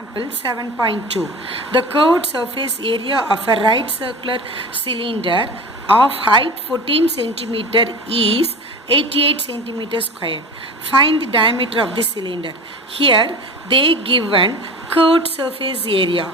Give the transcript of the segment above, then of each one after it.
Example 7.2. The curved surface area of a right circular cylinder of height 14 cm is 88 cm square. Find the diameter of the cylinder. Here they given curved surface area.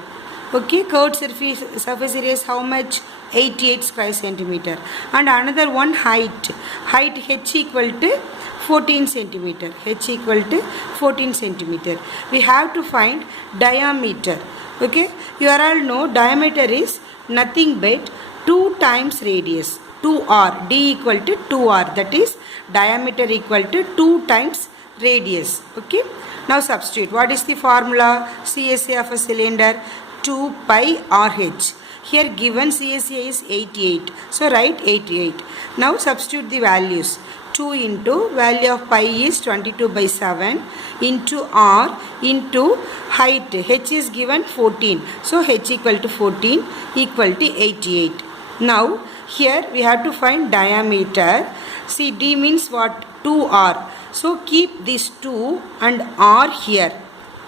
Okay, curved surface area is how much? 88 square centimeter. And another one height h equal to 14 centimeter. H equal to 14 centimeter. We have to find diameter. Okay, you all know diameter is nothing but 2 times radius. 2r, d equal to 2r, that is diameter equal to 2 times radius. Okay, now substitute. What is the formula? CSA of a cylinder 2 pi RH. Here given CSA is 88, so write 88. Now substitute the values. 2 into value of pi is 22 by 7 into r into height h is given 14, so h equal to 14 equal to 88. Now here we have to find diameter. See, d means what? 2r, so keep this 2 and r here,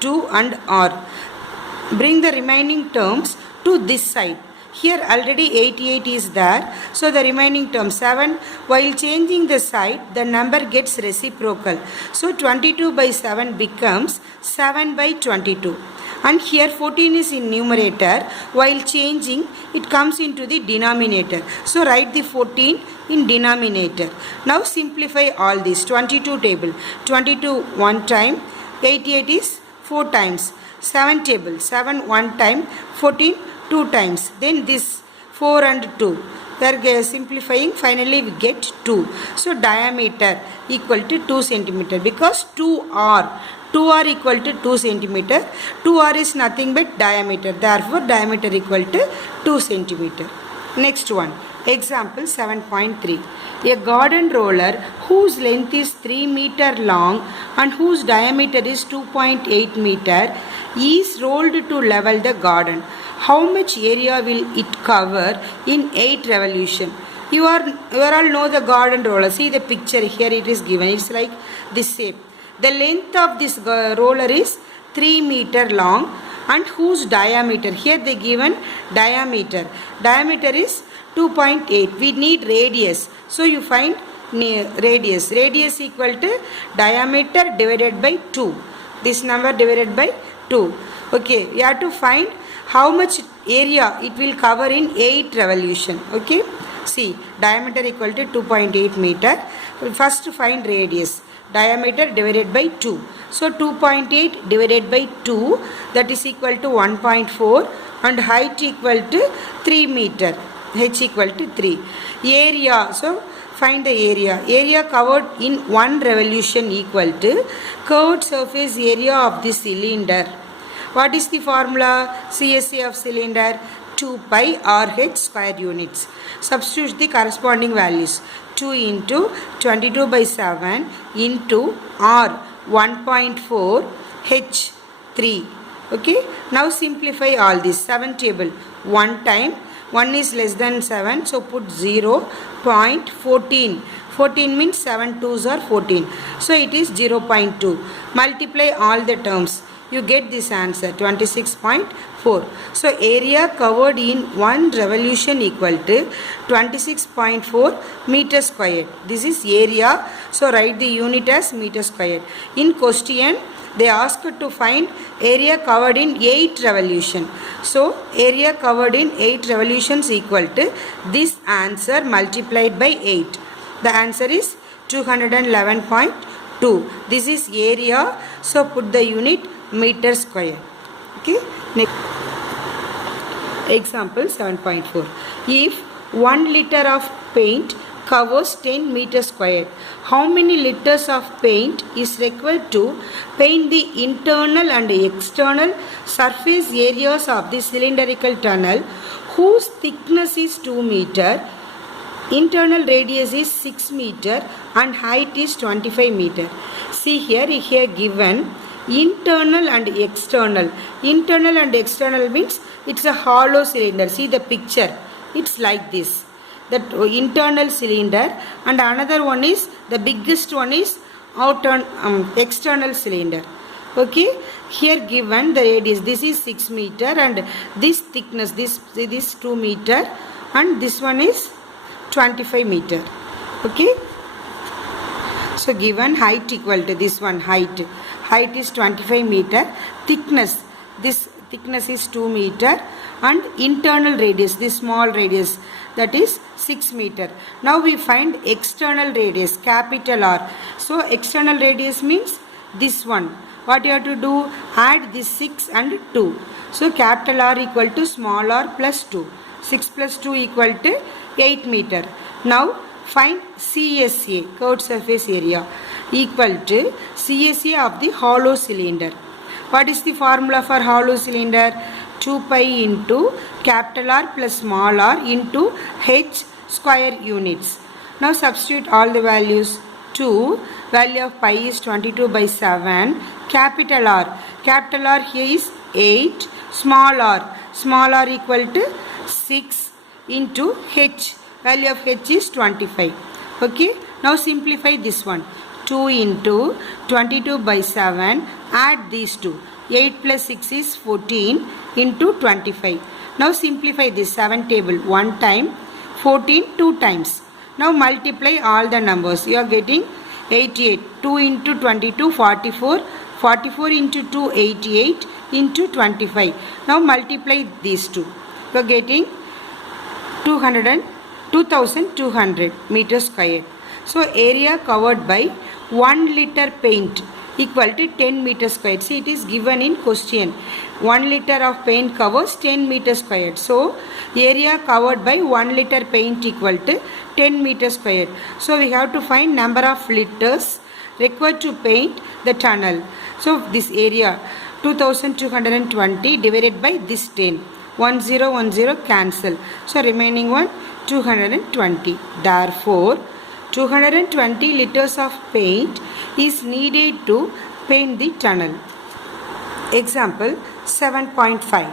2 and r. Bring the remaining terms to this side. Here already 88 is there, so the remaining term 7. While changing the side, the number gets reciprocal. So 22 by 7 becomes 7 by 22. And here 14 is in numerator. While changing, it comes into the denominator. So write the 14 in denominator. Now simplify all this. 22 table. 22 one time. 88 is 4 times. 7 table. 7 one time. 14 2 times. Then this 4 and 2. We are simplifying. Finally we get 2. So diameter equal to 2 centimeter because 2r. 2r equal to 2 centimeter. 2r is nothing but diameter. Therefore diameter equal to 2 centimeter. Next one. Example 7.3. A garden roller whose length is 3 meter long and whose diameter is 2.8 meter is rolled to level the garden. How much area will it cover in 8 revolution? You all know the garden roller. See the picture here, it is given. It's like this shape. The length of this roller is 3 meter long and whose diameter, here they given diameter. Diameter is 2.8. We need radius. So you find radius. Radius equal to diameter divided by 2. This number divided by 2. Okay, we have to find how much area it will cover in 8 revolution. Okay, see, diameter equal to 2.8 meter. First find radius. Diameter divided by 2. So 2.8 divided by 2, that is equal to 1.4, and height equal to 3 meter. H equal to 3. Area, so find the area. Area covered in 1 revolution equal to curved surface area of the cylinder. What is the formula? CSA of cylinder 2 pi RH square units. Substitute the corresponding values. 2 into 22 by 7 into R 1.4 H 3. Okay. Now simplify all this. 7 table. 1 time. 1 is less than 7. So put 0.14. 14 means 7 2s are 14. So it is 0.2. Multiply all the terms. You get this answer 26.4. So area covered in 1 revolution equal to 26.4 meter squared. This is area. So write the unit as meter squared. In question they asked to find area covered in 8 revolution. So area covered in 8 revolutions equal to this answer multiplied by 8. The answer is 211.2. This is area. So put the unit meter square. Okay. Next example 7.4. If 1 liter of paint covers 10 meter squared, how many liters of paint is required to paint the internal and external surface areas of the cylindrical tunnel whose thickness is 2 meter, internal radius is 6 meter and height is 25 meter. See here given internal and external. Internal and external means it's a hollow cylinder. See the picture. It's like this. That internal cylinder, and another one is the biggest one is external cylinder. Okay, here given the radius, this is 6 meter and this thickness, this 2 meter and this one is 25 meter. Okay, so given height equal to this one, height is 25 meter, thickness, this thickness is 2 meter and internal radius, this small radius, that is 6 meter. Now we find external radius, capital R. So external radius means this one. What you have to do? Add this 6 and 2. So capital R equal to small r plus 2. 6 plus 2 equal to 8 meter. Now find CSA, curved surface area, equal to CSA of the hollow cylinder. What is the formula for hollow cylinder? 2 pi into capital R plus small r into h square units. Now substitute all the values. 2, value of pi is 22 by 7. Capital R here is 8. Small r equal to 6 into h. Value of h is 25. Okay, now simplify this one. 2 into 22 by 7. Add these two. 8 plus 6 is 14 into 25. Now simplify this 7 table 1 time, 14 2 times. Now multiply all the numbers. You are getting 88. 2 into 22 44. 44 into 2 88 into 25. Now multiply these two. You are getting 2200 meters square. So area covered by 1 liter paint equal to 10 meters squared. See, it is given in question. 1 liter of paint covers 10 meters squared. So area covered by 1 liter paint equal to 10 meters squared. So we have to find number of liters required to paint the tunnel. So this area 2220 divided by this 10. 1010 cancel. So remaining one 220. Therefore 220 liters of paint is needed to paint the tunnel. Example 7.5.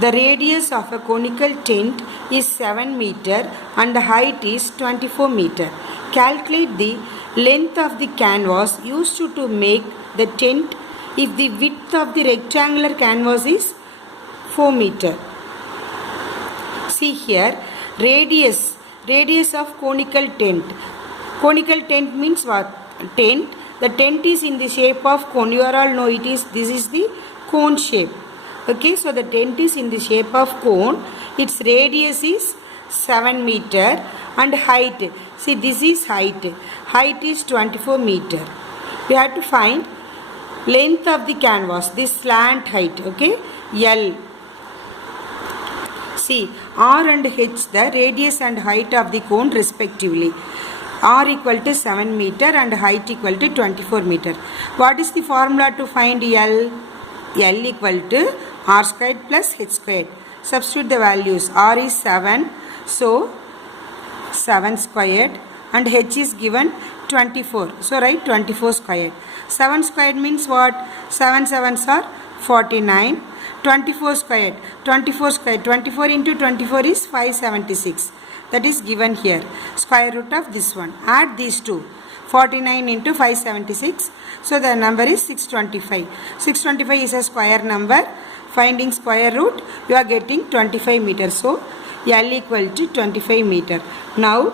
The radius of a conical tent is 7 meter and the height is 24 meter. Calculate the length of the canvas used to make the tent if the width of the rectangular canvas is 4 meter. See here, radius of conical tent. Conical tent means what? Tent. The tent is in the shape of cone. You all know this is the cone shape. Okay, so the tent is in the shape of cone. Its radius is 7 meter and height. See, this is height. Height is 24 meter. We have to find length of the canvas, this slant height. Okay, L. See, R and H, the radius and height of the cone respectively. R equal to 7 meter and height equal to 24 meter. What is the formula to find L? L equal to R squared plus H squared. Substitute the values. R is 7, so 7 squared, and H is given 24. So write 24 squared. 7 squared means what? 7 sevens are 49. 24 squared. 24 into 24 is 576. That is given here. Square root of this one. Add these two. 49 into 576. So the number is 625. 625 is a square number. Finding square root, you are getting 25 meters. So L equal to 25 meter. Now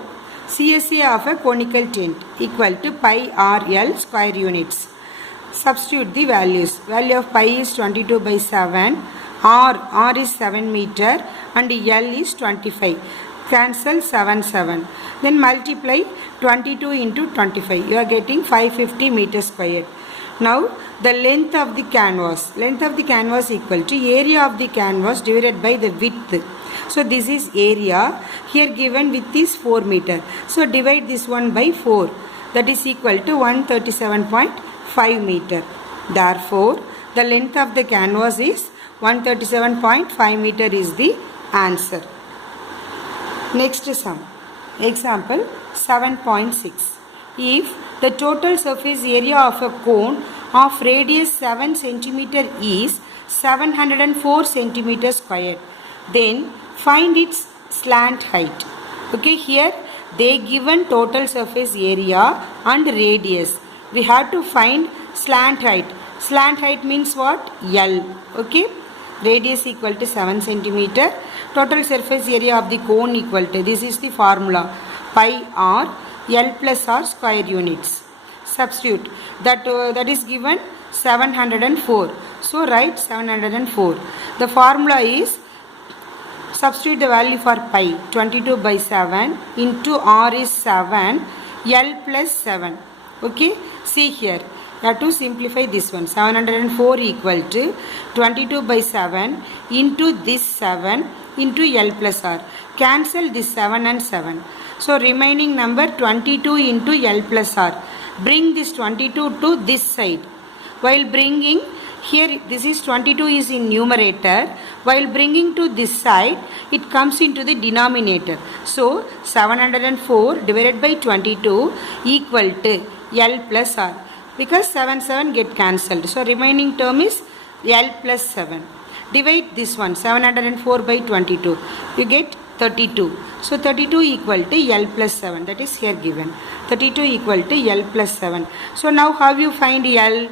CSA of a conical tent equal to pi RL square units. Substitute the values. Value of pi is 22 by 7. R is 7 meter and L is 25. Cancel 7. Then multiply 22 into 25. You are getting 550 meters squared. Now the length of the canvas. Length of the canvas equal to area of the canvas divided by the width. So this is area. Here given width is 4 meter. So divide this one by 4. That is equal to 137.5 meter. Therefore the length of the canvas is 137.5 meter is the answer. Next sum. Example 7.6. If the total surface area of a cone of radius 7 cm is 704 cm squared, then find its slant height. Okay, here they given total surface area and radius. We have to find slant height. Slant height means what? L. Okay. Radius equal to 7 centimeter. Total surface area of the cone equal to, this is the formula, pi r L plus r square units. Substitute. That is given 704. So write 704. The formula is, substitute the value for pi, 22 by 7 into r is 7, L plus 7. Okay, see here, you have to simplify this one. 704 equal to 22 by 7 into this 7 into L plus r. Cancel this 7 and 7. So remaining number 22 into L plus r. Bring this 22 to this side. While bringing here, this is 22 is in numerator. While bringing to this side, it comes into the denominator. So 704 divided by 22 equal to L plus r. Because 7 get cancelled. So remaining term is L plus 7. Divide this one, 704 by 22. You get 32. So 32 equal to L plus 7. That is here given. 32 equal to L plus 7. So now how you find L?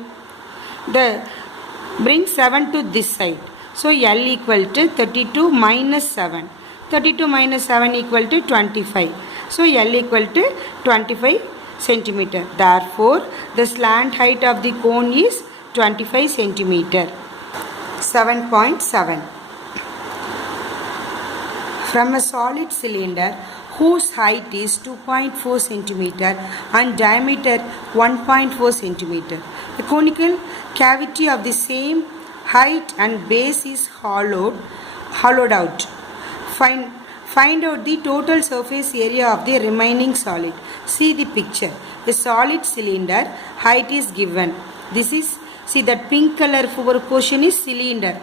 Bring 7 to this side. So L equal to 32 minus 7. 32 minus 7 equal to 25. So L equal to 25 centimeter. Therefore, the slant height of the cone is 25 centimeter. 7.7. From a solid cylinder whose height is 2.4 centimeter and diameter 1.4 centimeter, a conical cavity of the same height and base is hollowed out. Find out the total surface area of the remaining solid. See the picture. A solid cylinder, height is given. This is, see that pink color portion is cylinder.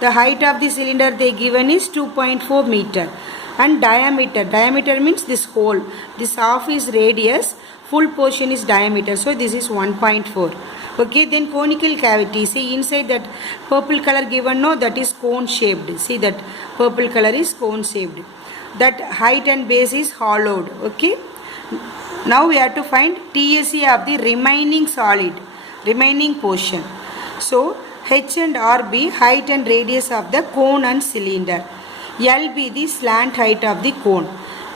The height of the cylinder they given is 2.4 meter. And diameter means this hole. This half is radius, full portion is diameter. So this is 1.4. Okay, then conical cavity. See inside that purple color given, no, that is cone shaped. See that purple color is cone shaped. That height and base is hollowed. Okay. Now we have to find TSE of the remaining solid, remaining portion. So H and R be height and radius of the cone and cylinder. L be the slant height of the cone.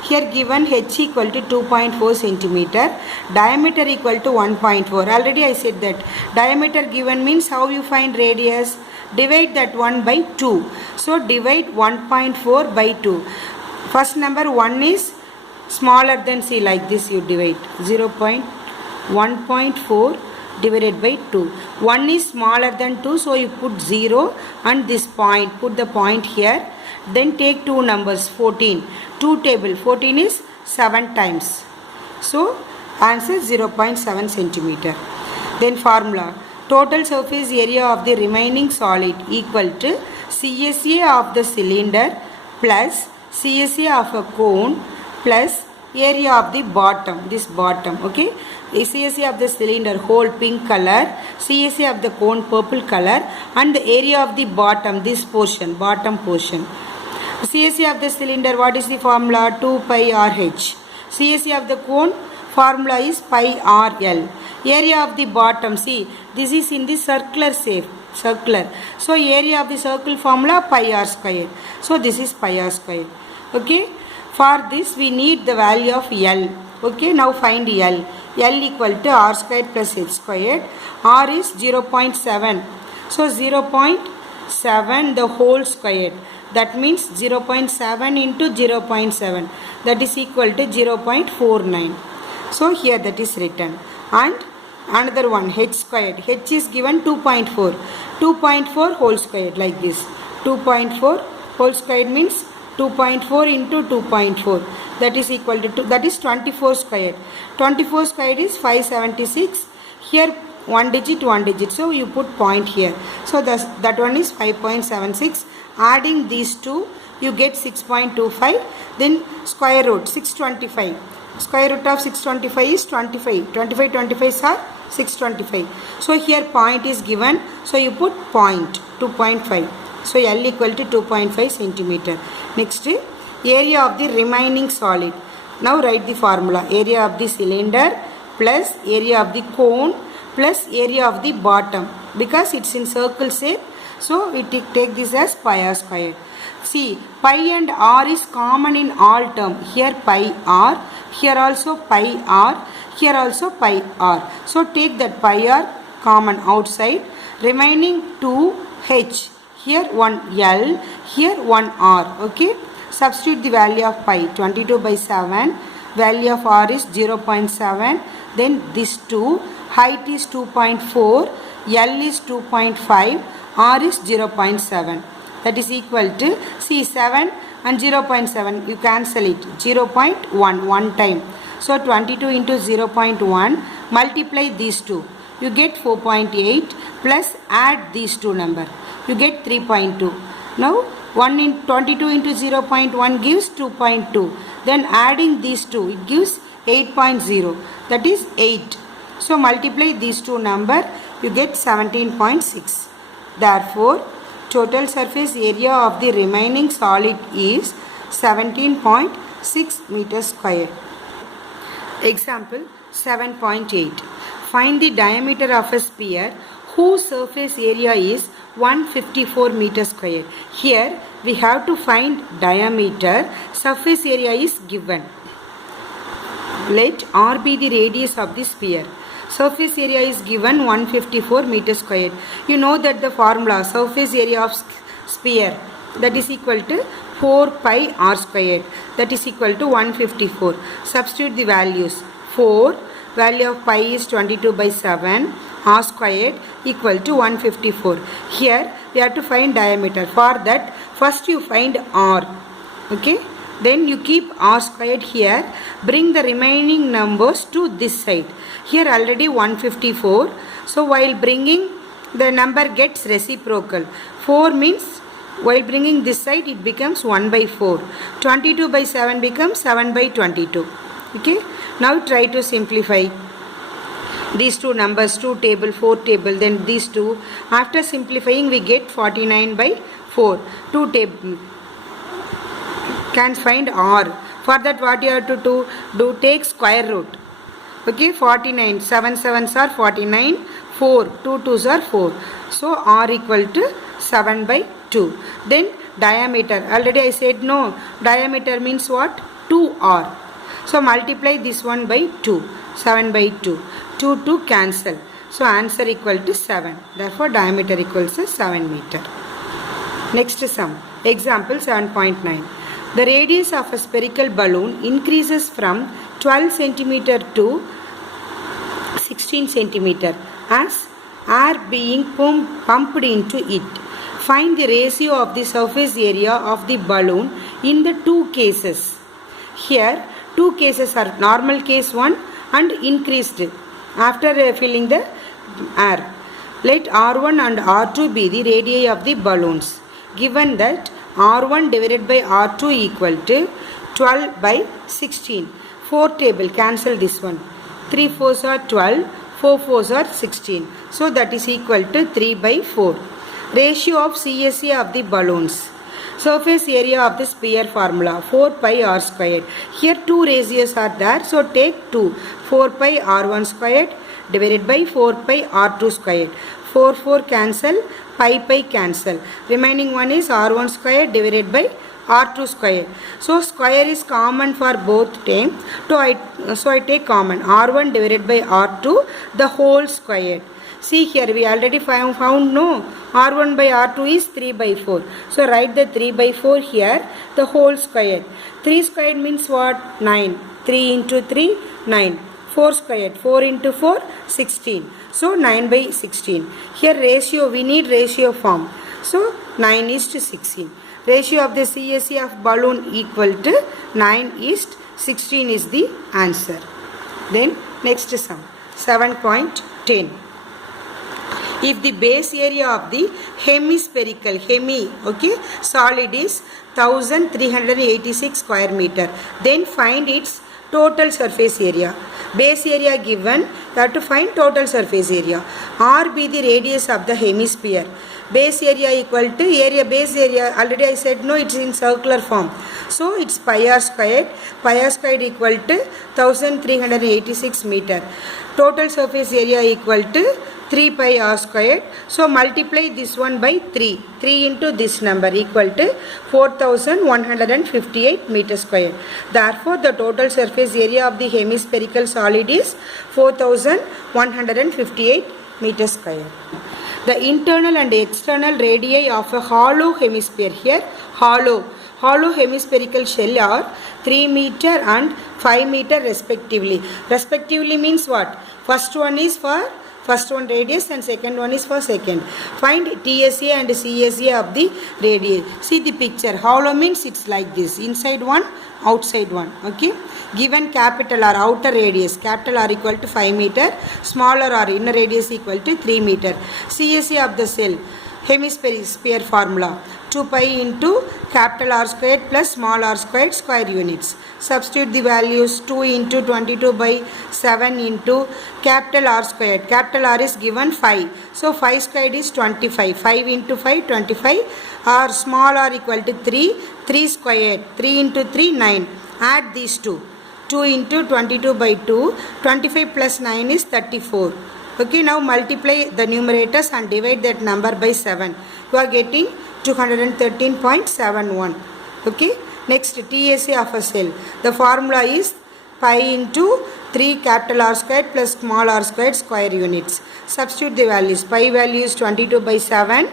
Here given H equal to 2.4 centimeter, diameter equal to 1.4. Already I said that diameter given means how you find radius? Divide that 1 by 2. So divide 1.4 by 2. First number 1 is smaller than, see like this you divide 0.1.4 divided by 2. 1 is smaller than 2, so you put 0 and this point, put the point here. Then take two numbers, 14. 2 table, 14 is 7 times. So answer 0.7 centimeter. Then formula, total surface area of the remaining solid equal to CSA of the cylinder plus CSA of a cone plus area of the bottom, this bottom. Okay, CSA of the cylinder whole pink color, CSA of the cone purple color, and the area of the bottom, this portion, bottom portion. CSA of the cylinder, what is the formula? 2 pi RH. CSA of the cone, formula is pi RL. Area of the bottom, see this is in the circular shape, circular. So area of the circle formula pi r square. So this is pi r square. Okay. For this we need the value of L. Okay. Now find L. L equal to r squared plus h squared. R is 0.7. So 0.7 the whole squared. That means 0.7 into 0.7. That is equal to 0.49. So here that is written. And another one, h squared. H is given 2.4. 2.4 whole squared like this. 2.4 whole squared means 2.4 into 2.4. That is equal to 2. That is 24 squared. 24 squared is 576. Here one digit. So you put point here. So that one is 5.76. Adding these two, you get 6.25. Then square root 625. Square root of 625 is 25. 25 25s are 625. So here point is given. So you put point 2.5. So L equal to 2.5 centimeter. Next, area of the remaining solid. Now write the formula. Area of the cylinder plus area of the cone plus area of the bottom. because it's in circle shape, so we take this as pi r squared. See, pi and r is common in all term. Here pi r, here also pi r, here also pi r. So take that pi r common outside, remaining 2 h. Here one L, here one R. Okay. Substitute the value of pi, 22 by 7. Value of R is 0.7. Then this 2. Height is 2.4. L is 2.5. R is 0.7. That is equal to, see, 7 and 0.7. You cancel it. 0.1. One time. So 22 into 0.1. Multiply these two. You get 4.8 plus add these two number. You get 3.2. Now 1 in 22 into 0.1 gives 2.2. Then adding these two, it gives 8.0. That is 8. So multiply these two number, you get 17.6. Therefore, total surface area of the remaining solid is 17.6 meters square. Example 7.8. Find the diameter of a sphere whose surface area is 154 meters square. Here we have to find diameter. Surface area is given. Let R be the radius of the sphere. Surface area is given 154 meters square. You know that the formula, surface area of sphere, that is equal to 4 pi r squared. That is equal to 154. Substitute the values. 4, value of pi is 22 by 7. R squared equal to 154. Here we have to find diameter. For that, first you find R. Okay. Then you keep R squared here. Bring the remaining numbers to this side. Here already 154. So while bringing, the number gets reciprocal. 4 means while bringing this side it becomes 1 by 4. 22 by 7 becomes 7 by 22. Okay. Now try to simplify these two numbers, 2 table, 4 table, then these two. After simplifying we get 49 by 4. 2 table. Can find R. For that what you have to do take square root. Okay, 49. 7 sevens are 49. 4. 2 twos are 4. So R equal to 7 by 2. Then diameter. Already I said no. Diameter means what? 2R. So multiply this one by 2. 7 by 2. 2 to cancel. So answer equal to 7. Therefore diameter equals to 7 meter. Next sum. Example 7.9. The radius of a spherical balloon increases from 12 cm to 16 cm as air being pumped into it. Find the ratio of the surface area of the balloon in the two cases. Here two cases are normal case 1 and increased after filling the air. Let R1 and R2 be the radii of the balloons. Given that R1 divided by R2 equal to 12 by 16. 4 table, cancel this one. 3 4s are 12, 4 4s are 16. So that is equal to 3 by 4. Ratio of CSA of the balloons. Surface area of the sphere formula, 4 pi r squared. Here two ratios are there, so take 2. 4 pi r1 squared divided by 4 pi r2 squared. 4 4 cancel, pi pi cancel. Remaining one is r1 squared divided by r2 squared. So square is common for both terms. So I take common r1 divided by r2 the whole squared. See here we already found no, r1 by r2 is 3 by 4. So write the 3 by 4 here, the whole squared. 3 squared means what? 9. 3 into 3, 9. 4 squared, 4 into 4, 16. So 9 by 16. Here ratio, we need ratio form. So 9 is to 16. Ratio of the CSA of balloon equal to 9 is 16 is the answer. Then next sum, 7.10. If the base area of the hemispherical, solid is 1386 square meter, then find its total surface area. Base area given, you have to find total surface area. R be the radius of the hemisphere. Base area equal to area, base area, already I said no, it's in circular form. So it's pi r squared. Pi r squared equal to 1386 meter. Total surface area equal to 3 pi r squared. So multiply this one by 3. 3 into this number equal to 4158 meter square. Therefore, the total surface area of the hemispherical solid is 4158 meter square. The internal and external radii of a hollow hemisphere. Here, hollow hemispherical shell are 3 meter and 5 meter respectively. Respectively means what? First one is for first one radius and second one is for second. Find TSA and CSA of the radii. See the picture. Hollow means it's like this. Inside one, outside one. Okay. Given capital or outer radius, capital R equal to 5 meter, smaller or inner radius equal to 3 meter. CSA of the cell, hemisphere formula, 2 pi into capital R squared plus small r squared square units. Substitute the values. 2 into 22 by 7 into capital R squared. Capital R is given 5. So 5 squared is 25. 5 into 5, 25. Or small r equal to 3. 3 squared. 3 into 3, 9. Add these two. 2 into 22 by 2. 25 plus 9 is 34. Okay, now multiply the numerators and divide that number by 7. You are getting 213.71. Okay. Next, TSA of a cell. The formula is pi into 3 capital R squared plus small r squared square units. Substitute the values. Pi value is 22 by 7.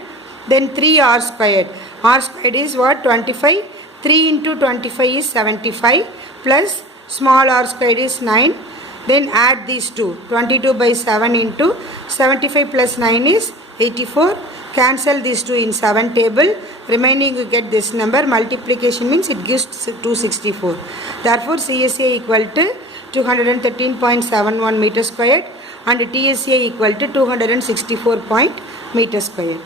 Then 3 r squared. R squared is what? 25. 3 into 25 is 75 plus small r squared is 9. Then add these two. 22 by 7 into 75 plus 9 is 84. Cancel these two in 7 table. Remaining you get this number. Multiplication means it gives 264. Therefore, CSA equal to 213.71 meter squared and TSA equal to 264 meter squared.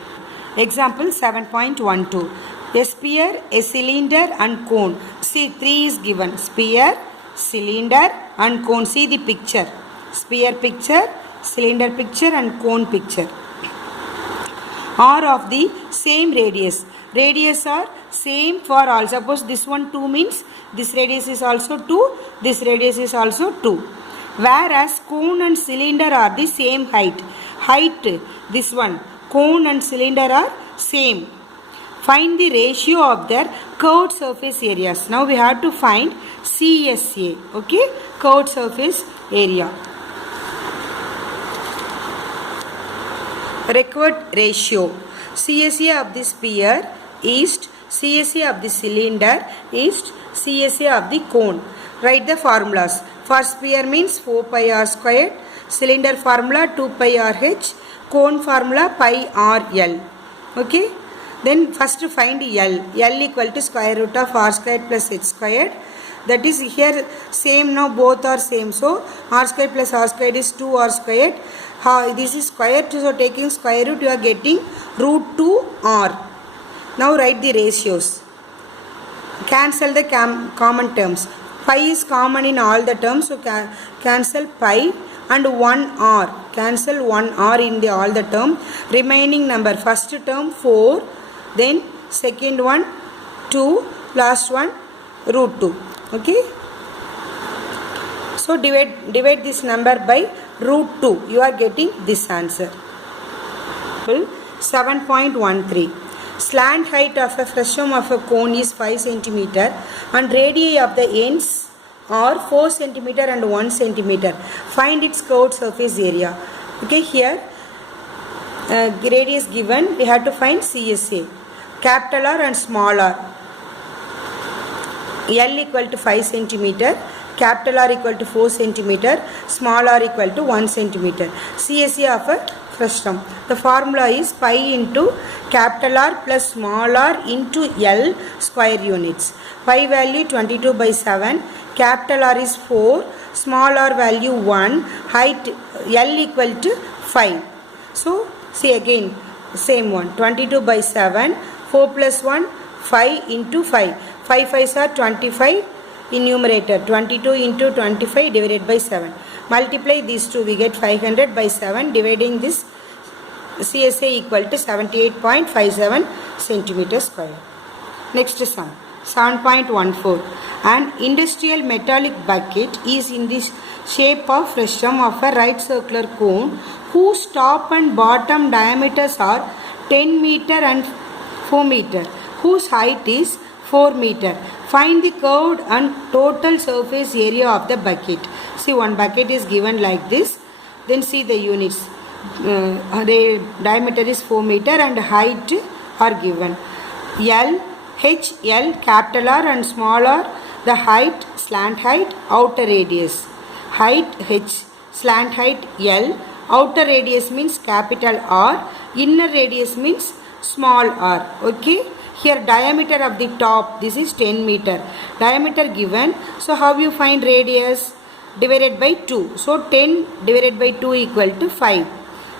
Example 7.12. A sphere, a cylinder and cone. See, 3 is given. Sphere, cylinder and cone. See the picture. Sphere picture, cylinder picture and cone picture are of the same radius. Radius are same for all. Suppose this one 2 means this radius is also 2, this radius is also 2. Whereas cone and cylinder are the same height. Height, this one, cone and cylinder are same. Find the ratio of their curved surface areas. Now we have to find CSA. Okay, curved surface area. Required ratio. CSA of the sphere is CSA of the cylinder is CSA of the cone. Write the formulas. For sphere means 4 pi r squared. Cylinder formula 2 pi r h. Cone formula pi r l. Okay. Then first find L. L equal to square root of r squared plus h squared. That is here same, now both are same. So r squared plus r squared is 2r squared. This is square, so taking square root you are getting root 2r. Now write the ratios. Cancel the common terms. Pi is common in all the terms, so cancel pi and 1r. Cancel 1r in the all the term. Remaining number, first term 4, then second one 2, last one root 2. Okay. So divide this number by root 2. You are getting this answer. 7.13. Slant height of a frustum of a cone is 5 cm and radii of the ends are 4 cm and 1 cm. Find its curved surface area. Okay, here radius given, we have to find CSA. Capital R and small r. L equal to 5 cm. Capital R equal to 4 cm. Small r equal to 1 cm. CSA of a frustum. The formula is pi into capital R plus small r into L square units. Pi value 22 by 7. Capital R is 4. Small r value 1. Height L equal to 5. So see again same one. 22 by 7. 4 plus 1 5 into 5. 5 5s are 25 in numerator. 22 into 25 divided by 7. Multiply these two, we get 500 by 7. Dividing this, CSA equal to 78.57 centimeter square. Next sum. 7.14. An industrial metallic bucket is in the shape of frustum of a right circular cone whose top and bottom diameters are 10 meter and 4 meter, whose height is 4 meter. Find the curved and total surface area of the bucket. See, one bucket is given like this. Then see the units. The diameter is 4 meter and height are given. L, H, L, capital R and small r, the height, slant height, outer radius. Height H, slant height L, outer radius means capital R, inner radius means small r. Okay. Here diameter of the top, this is 10 meter. Diameter given. So how you find radius? Divided by 2. So 10 divided by 2 equal to 5.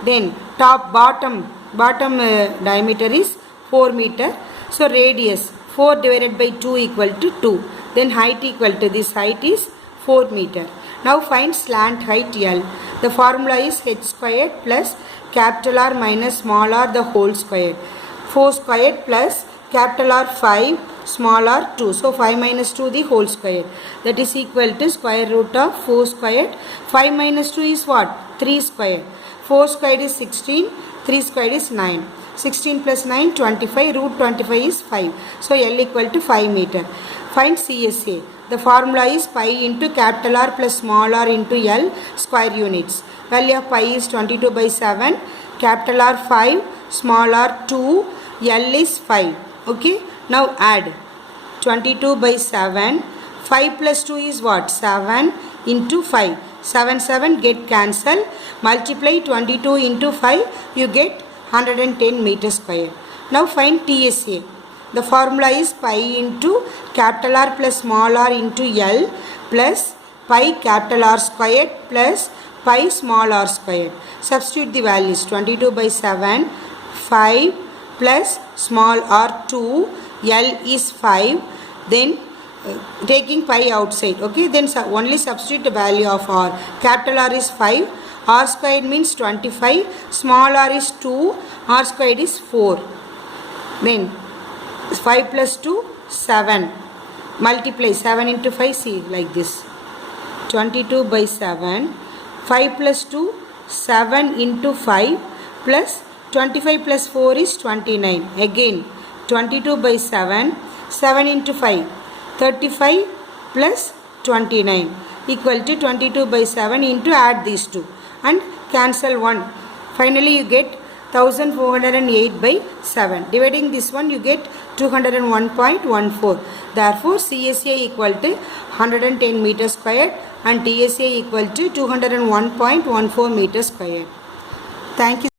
Then top bottom diameter is 4 meter. So radius 4 divided by 2 equal to 2. Then height equal to this height is 4 meter. Now find slant height L. The formula is h squared plus capital R minus small r the whole square. 4 squared plus capital R 5, small r 2. So 5 minus 2 the whole square. That is equal to square root of 4 squared. 5 minus 2 is what? 3 squared. 4 squared is 16. 3 squared is 9. 16 plus 9, 25. Root 25 is 5. So L equal to 5 meter. Find CSA. The formula is pi into capital R plus small r into L square units. Value of pi is 22 by 7. Capital R 5. Small r 2. L is 5. Okay. Now add 22 by 7. 5 plus 2 is what? 7 into 5. 7 get cancel. Multiply 22 into 5. You get 110 meter square. Now find TSA. The formula is pi into capital R plus small r into L plus pi capital R squared plus pi small r squared. Substitute the values. 22 by 7. 5 plus small r 2. L is 5. Then taking pi outside. Okay. Then only substitute the value of r. Capital R is 5. R squared means 25. Small r is 2. R squared is 4. Then 5 plus 2, 7. Multiply 7 into 5, see like this. 22 by 7. 5 plus 2, 7 into 5 plus 25 plus 4 is 29. Again 22 by 7. 7 into 5. 35 plus 29 equal to 22 by 7 into add these two and cancel 1. Finally you get 1408 by 7. Dividing this one you get 201.14. Therefore CSA equal to 110 meter squared and TSA equal to 201.14 meter squared. Thank you.